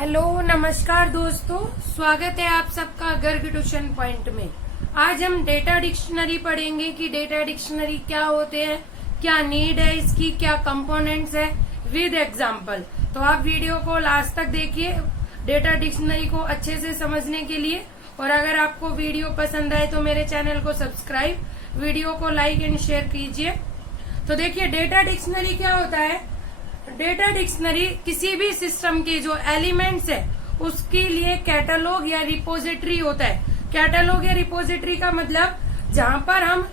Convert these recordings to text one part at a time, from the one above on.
Hello नमस्कार दोस्तों, स्वागत है आप सबका गर्ग ट्यूशन पॉइंट में। आज हम डेटा डिक्शनरी पढ़ेंगे कि डेटा डिक्शनरी क्या होते हैं, क्या नीड है इसकी, क्या कंपोनेंट्स है, विद एग्जांपल। तो आप वीडियो को लास्ट तक देखिए डेटा डिक्शनरी को अच्छे से समझने के लिए। और अगर आपको वीडियो पसंद आए तो मेरे चैनल को सब्सक्राइब, वीडियो को लाइक एंड शेयर कीजिए। तो देखिए डेटा डिक्शनरी क्या होता है। डेटा डिक्शनरी किसी भी सिस्टम के जो एलिमेंट्स है उसके लिए कैटलॉग या रिपोजिटरी होता है। कैटलॉग या रिपोजिटरी का मतलब जहां पर हम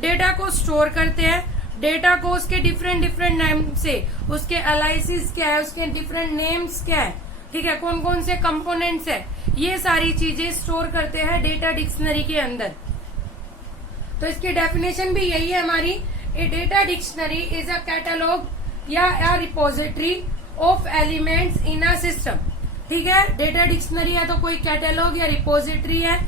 डेटा को स्टोर करते हैं, डेटा को उसके डिफरेंट नेम से, उसके एनालिसिस क्या है, उसके डिफरेंट नेम्स क्या है, ठीक है, कौन कौन से कंपोनेंट्स है, ये सारी चीजें स्टोर करते हैं डेटा डिक्शनरी के अंदर। तो इसकी डेफिनेशन भी यही है हमारी। A data dictionary is a catalogue या repository of elements in a system. ठीक है, डेटा डिक्शनरी है तो कोई कैटलॉग या रिपोजिटरी है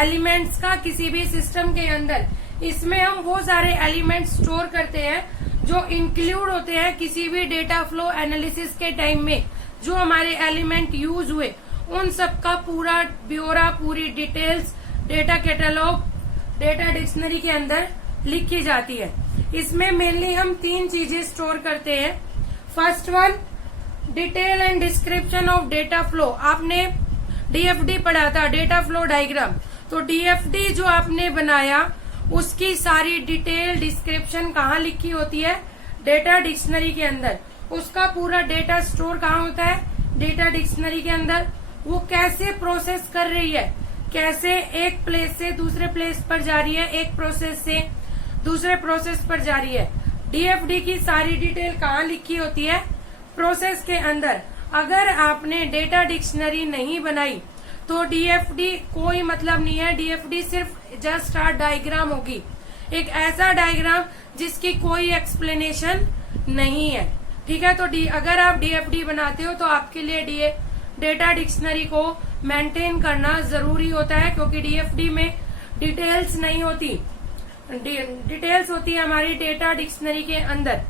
एलिमेंट्स का किसी भी सिस्टम के अंदर। इसमें हम वो सारे एलिमेंट्स स्टोर करते हैं जो इंक्लूड होते हैं किसी भी डेटा फ्लो एनालिसिस के टाइम में। जो हमारे एलिमेंट यूज हुए उन सब का पूरा ब्यौरा, पूरी details data catalogue data dictionary के अंदर लिखी जाती है। इसमें मेनली हम तीन चीजें स्टोर करते हैं। First one, detail and description of data flow. आपने डीएफडी पढ़ा था, डेटा फ्लो डायग्राम। तो डीएफडी जो आपने बनाया उसकी सारी डिटेल डिस्क्रिप्शन कहाँ लिखी होती है? डेटा डिक्शनरी के अंदर। उसका पूरा डेटा स्टोर कहाँ होता है? डेटा डिक्शनरी के अंदर। वो कैसे प्रोसेस कर रही है, कैसे एक प्लेस से दूसरे प्लेस पर जा रही है, एक प्रोसेस से दूसरे प्रोसेस पर जा रही है। डीएफडी की सारी डिटेल कहाँ लिखी होती है? प्रोसेस के अंदर। अगर आपने डेटा डिक्शनरी नहीं बनाई तो डीएफडी कोई मतलब नहीं है। डीएफडी सिर्फ जस्ट आ डायग्राम होगी, एक ऐसा डायग्राम जिसकी कोई एक्सप्लेनेशन नहीं है। ठीक है, तो अगर आप डीएफडी बनाते हो तो आपके लिए डेटा डिक्शनरी को मेंटेन करना जरूरी होता है, क्योंकि डीएफडी में डिटेल्स नहीं होती, डिटेल्स होती है हमारी डेटा डिक्शनरी के अंदर।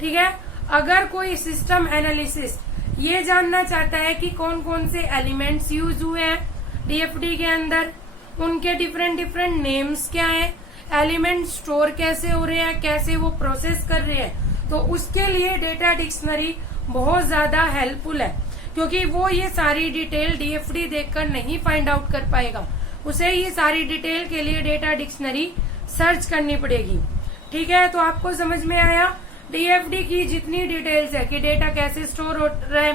ठीक है, अगर कोई सिस्टम एनालिसिस ये जानना चाहता है कि कौन कौन से एलिमेंट्स यूज हुए हैं डीएफडी के अंदर, उनके डिफरेंट नेम्स क्या है, एलिमेंट स्टोर कैसे हो रहे हैं, कैसे वो प्रोसेस कर रहे हैं, तो उसके लिए डेटा डिक्शनरी बहुत ज्यादा हेल्पफुल है। क्योंकि वो ये सारी डिटेल डीएफडी देखकर नहीं फाइंड आउट कर पाएगा, उसे ये सारी डिटेल के लिए डेटा डिक्शनरी सर्च करनी पड़ेगी। ठीक है, तो आपको समझ में आया डीएफडी की जितनी डिटेल्स है कि डेटा कैसे स्टोर हो रहा है,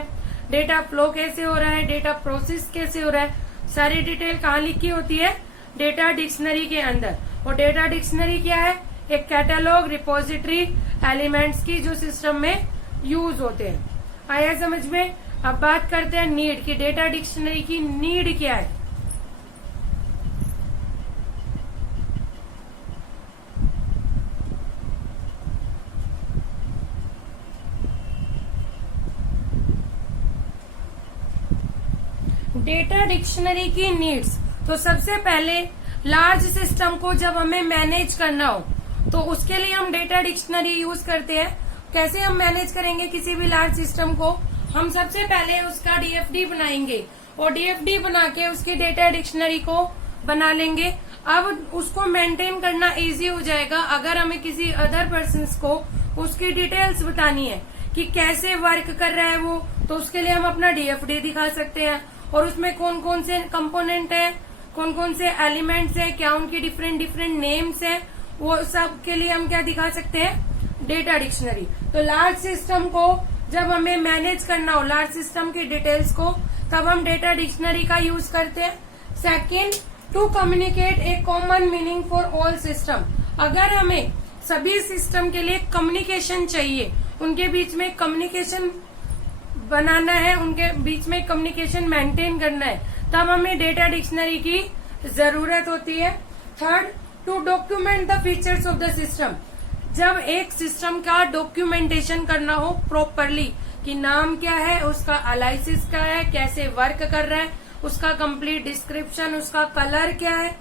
डेटा फ्लो कैसे हो रहा है, डेटा प्रोसेस कैसे हो रहा है, सारी डिटेल कहाँ लिखी होती है? डेटा डिक्शनरी के अंदर। और डेटा डिक्शनरी क्या है? एक कैटलॉग, रिपोजिटरी, एलिमेंट्स की जो सिस्टम में यूज होते हैं। आया समझ में? अब बात करते हैं नीड की। डेटा डिक्शनरी की नीड क्या है? डेटा डिक्शनरी की नीड्स। तो सबसे पहले लार्ज सिस्टम को जब हमें मैनेज करना हो तो उसके लिए हम डेटा डिक्शनरी यूज करते हैं। कैसे हम मैनेज करेंगे किसी भी लार्ज सिस्टम को? हम सबसे पहले उसका डीएफडी बनाएंगे और डीएफडी बना के उसकी डेटा डिक्शनरी को बना लेंगे। अब उसको मेंटेन करना इजी हो जाएगा। अगर हमें किसी अदर पर्सन को उसकी डिटेल्स बतानी है कि कैसे वर्क कर रहा है वो, तो उसके लिए हम अपना डीएफडी दिखा सकते हैं और उसमें कौन कौन से कंपोनेंट है, कौन कौन से एलिमेंट्स है, क्या उनकी डिफरेंट नेम्स है, वो सब के लिए हम क्या दिखा सकते हैं? Data dictionary. तो लार्ज सिस्टम को जब हमें मैनेज करना हो, लार्ज सिस्टम की डिटेल्स को, तब हम डेटा डिक्शनरी का यूज करते हैं। Second, to communicate a common meaning for all system. अगर हमें सभी सिस्टम के लिए कम्युनिकेशन चाहिए, उनके बीच में कम्युनिकेशन बनाना है, उनके बीच में कम्युनिकेशन मेंटेन करना है, तब हमें डेटा डिक्शनरी की जरूरत होती है। Third, to document the features of the system. जब एक सिस्टम का डॉक्यूमेंटेशन करना हो प्रॉपरली कि नाम क्या है, उसका एनालिसिस क्या है, कैसे वर्क कर रहा है, उसका कंप्लीट डिस्क्रिप्शन, उसका कलर क्या है,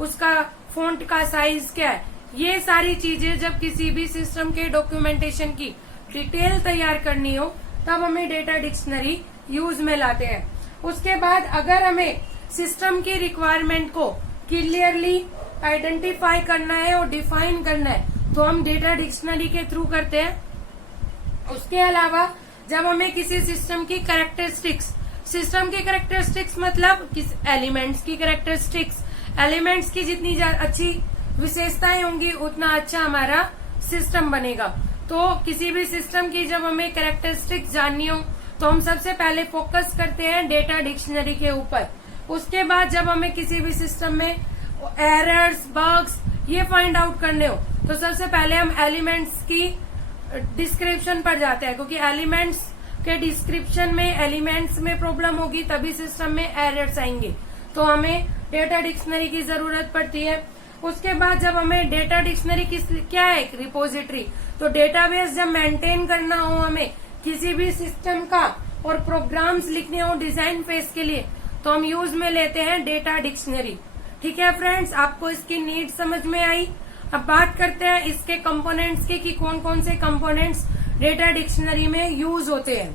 उसका फॉन्ट का साइज क्या है, ये सारी चीजें जब किसी भी सिस्टम के डॉक्यूमेंटेशन की डिटेल तैयार करनी हो तब हमें डेटा डिक्शनरी यूज में लाते हैं। उसके बाद अगर हमें सिस्टम की रिक्वायरमेंट को क्लियरली आइडेंटिफाई करना है और डिफाइन करना है तो हम डेटा डिक्शनरी के थ्रू करते हैं। उसके अलावा जब हमें किसी सिस्टम की कैरेक्टरिस्टिक्स, सिस्टम की कैरेक्टरिस्टिक्स मतलब किस एलिमेंट्स की कैरेक्टरिस्टिक्स, एलिमेंट्स की जितनी अच्छी विशेषताएं होंगी उतना अच्छा हमारा सिस्टम बनेगा। तो किसी भी सिस्टम की जब हमें कैरेक्टरिस्टिक्स जाननी हो तो हम सबसे पहले फोकस करते हैं डेटा डिक्शनरी के ऊपर। उसके बाद जब हमें किसी भी सिस्टम में एरर्स, बग्स ये फाइंड आउट करने हो तो सबसे पहले हम एलिमेंट्स की डिस्क्रिप्शन पर जाते हैं, क्योंकि एलिमेंट्स के डिस्क्रिप्शन में एलिमेंट्स में प्रॉब्लम होगी तभी सिस्टम में एरर्स आएंगे, तो हमें डेटा डिक्शनरी की जरूरत पड़ती है। उसके बाद जब हमें डेटा डिक्शनरी क्या है, एक रिपोजिटरी, तो डेटाबेस जब मेंटेन करना हो हमें किसी भी सिस्टम का और प्रोग्राम्स लिखने हो डिजाइन फेज के लिए तो हम यूज में लेते हैं डेटा डिक्शनरी। ठीक है फ्रेंड्स, आपको इसकी नीड समझ में आई। अब बात करते हैं इसके कंपोनेंट्स की कि कौन कौन से कंपोनेंट्स डेटा डिक्शनरी में यूज होते हैं।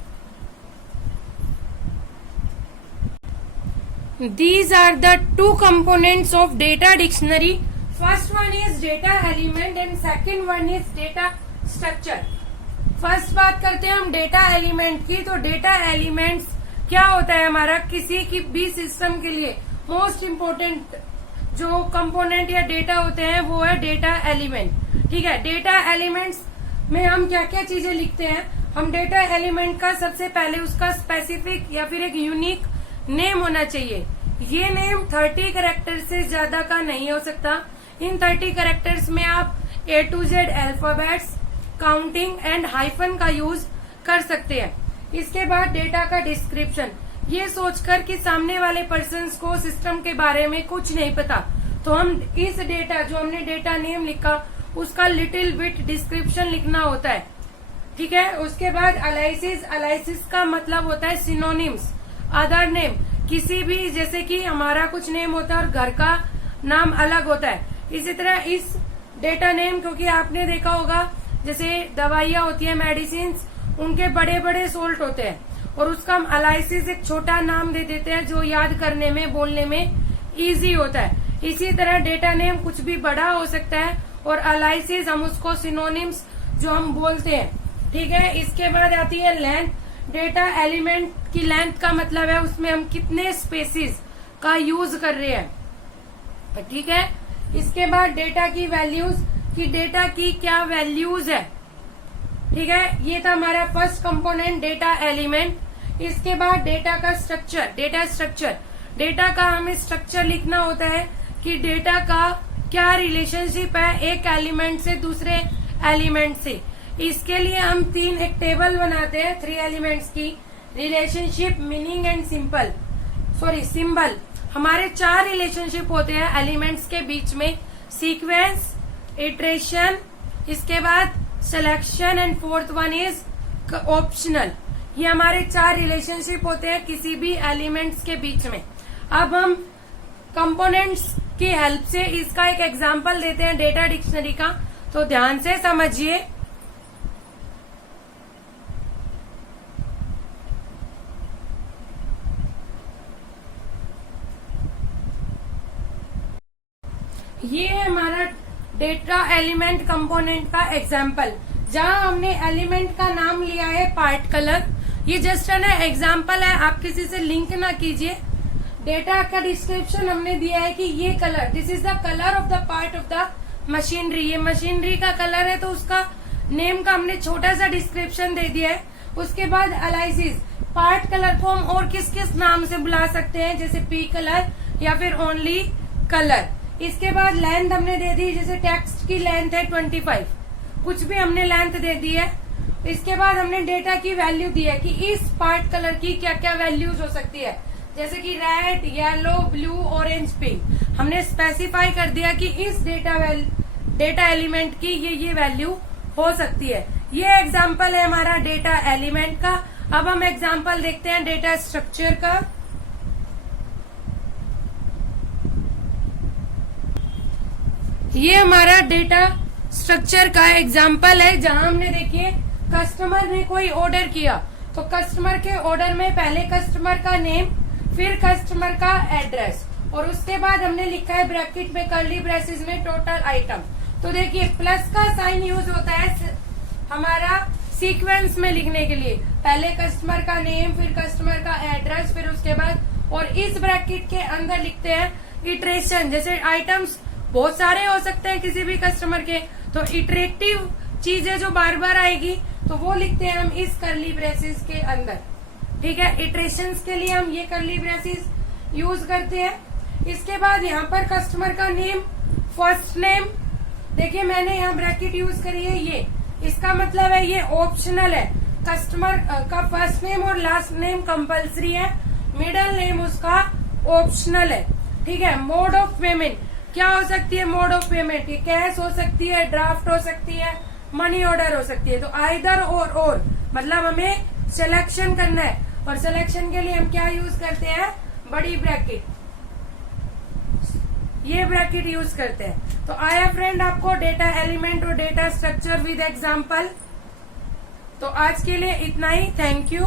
These are the two components of data dictionary. First one is data element and second one is data structure. First बात करते हैं हम डेटा एलिमेंट की। तो डेटा एलिमेंट्स क्या होता है हमारा, किसी की भी सिस्टम के लिए मोस्ट इम्पोर्टेंट जो कंपोनेंट या डेटा होते हैं वो है डेटा एलिमेंट। ठीक है, डेटा एलिमेंट्स में हम क्या क्या चीजें लिखते हैं। हम डेटा एलिमेंट का सबसे पहले उसका स्पेसिफिक या फिर एक यूनिक नेम होना चाहिए। ये नेम 30 कैरेक्टर से ज्यादा का नहीं हो सकता। इन 30 कैरेक्टर्स में आप A to Z alphabets, counting and hyphen का यूज कर सकते हैं। इसके बाद डेटा का डिस्क्रिप्शन, ये सोचकर कि सामने वाले पर्सन को सिस्टम के बारे में कुछ नहीं पता तो हम इस डेटा जो हमने डेटा नेम लिखा उसका लिटिल बिट डिस्क्रिप्शन लिखना होता है। ठीक है, उसके बाद एनालिसिस, एनालिसिस का मतलब होता है सिनोनिम्स, अदर नेम, किसी भी जैसे कि हमारा कुछ नेम होता है और घर का नाम अलग होता है, इसी तरह इस डेटा नेम, क्योंकि आपने देखा होगा जैसे दवाइयां होती है, मेडिसिन, उनके बड़े बड़े सोल्ट होते हैं और उसका हम एनालिसिस एक छोटा नाम दे देते हैं जो याद करने में, बोलने में इजी होता है। इसी तरह डेटा नेम कुछ भी बड़ा हो सकता है और एनालिसिस हम उसको सिनोनिम्स जो हम बोलते हैं। ठीक है, इसके बाद आती है लेंथ। डेटा एलिमेंट की लेंथ का मतलब है उसमें हम कितने स्पेसिस का यूज कर रहे हैं। ठीक है, इसके बाद डेटा की वैल्यूज, कि डेटा की क्या वैल्यूज है। ठीक है, ये था हमारा फर्स्ट कंपोनेंट डेटा एलिमेंट। इसके बाद डेटा का स्ट्रक्चर, डेटा स्ट्रक्चर, डेटा का हमें स्ट्रक्चर लिखना होता है कि डेटा का क्या रिलेशनशिप है एक एलिमेंट से दूसरे एलिमेंट से। इसके लिए हम एक टेबल बनाते हैं 3 एलिमेंट्स की, रिलेशनशिप, मीनिंग एंड सिंबल। हमारे 4 रिलेशनशिप होते हैं एलिमेंट्स के बीच में, सीक्वेंस, इटरेशन, इसके बाद selection and fourth one is optional. ये हमारे 4 रिलेशनशिप होते हैं किसी भी एलिमेंट्स के बीच में। अब हम कंपोनेंट्स की हेल्प से इसका एक एग्जांपल देते हैं डेटा डिक्शनरी का, तो ध्यान से समझिए। ये है हमारा डेटा एलिमेंट कंपोनेंट का एग्जाम्पल, जहां हमने एलिमेंट का नाम लिया है पार्ट कलर। ये जस्ट है ना एग्जाम्पल है, आप किसी से लिंक ना कीजिए। डेटा का डिस्क्रिप्शन हमने दिया है कि ये colour, this is the colour of the part of the machinery. ये मशीनरी का कलर है तो उसका नेम का हमने छोटा सा डिस्क्रिप्शन दे दिया है। उसके बाद एनालिसिस, पार्ट कलर को हम और किस किस नाम से बुला सकते हैं, जैसे पी कलर या फिर ओनली कलर। इसके बाद लेंथ हमने दे दी, जैसे टेक्स्ट की लेंथ है 25, कुछ भी हमने लेंथ दे दी है। इसके बाद हमने डेटा की वैल्यू दी है कि इस पार्ट कलर की क्या क्या वैल्यूज हो सकती है, जैसे कि red, yellow, blue, orange, pink. हमने स्पेसिफाई कर दिया कि इस डेटा एलिमेंट की ये वैल्यू हो सकती है। ये एग्जाम्पल है हमारा डेटा एलिमेंट का। अब हम एग्जाम्पल देखते हैं डेटा स्ट्रक्चर का। ये हमारा डेटा स्ट्रक्चर का एग्जाम्पल है, जहां हमने देखिए कस्टमर ने कोई ऑर्डर किया तो कस्टमर के ऑर्डर में पहले कस्टमर का नेम, फिर कस्टमर का एड्रेस, और उसके बाद हमने लिखा है ब्रैकेट में कर्ली ब्रेसेस में टोटल आइटम। तो देखिए प्लस का साइन यूज होता है हमारा सीक्वेंस में लिखने के लिए, पहले कस्टमर का नेम, फिर कस्टमर का एड्रेस, फिर उसके बाद, और इस ब्रैकेट के अंदर लिखते हैं इटरेशन। जैसे आइटम्स बहुत सारे हो सकते हैं किसी भी कस्टमर के, तो इटरेटिव चीजें जो बार बार आएगी तो वो लिखते हैं हम इस कर्ली ब्रेसेस के अंदर। ठीक है, इटरेशंस के लिए हम ये कर्ली ब्रेसेस यूज करते हैं। इसके बाद यहाँ पर कस्टमर का नेम, फर्स्ट नेम, देखिए मैंने यहाँ ब्रैकेट यूज करी है, ये इसका मतलब है ये ऑप्शनल है। कस्टमर का फर्स्ट नेम और लास्ट नेम कंपलसरी है, मिडल नेम उसका ऑप्शनल है। ठीक है, मोड ऑफ पेमेंट क्या हो सकती है? मोड ऑफ पेमेंट ये कैश हो सकती है, ड्राफ्ट हो सकती है, मनी ऑर्डर हो सकती है। तो आइदर और मतलब हमें सिलेक्शन करना है, और सिलेक्शन के लिए हम क्या यूज करते हैं? बड़ी ब्रैकेट, ये ब्रैकेट यूज करते हैं। तो आया फ्रेंड आपको डेटा एलिमेंट और डेटा स्ट्रक्चर विद एग्जांपल। तो आज के लिए इतना ही, थैंक यू।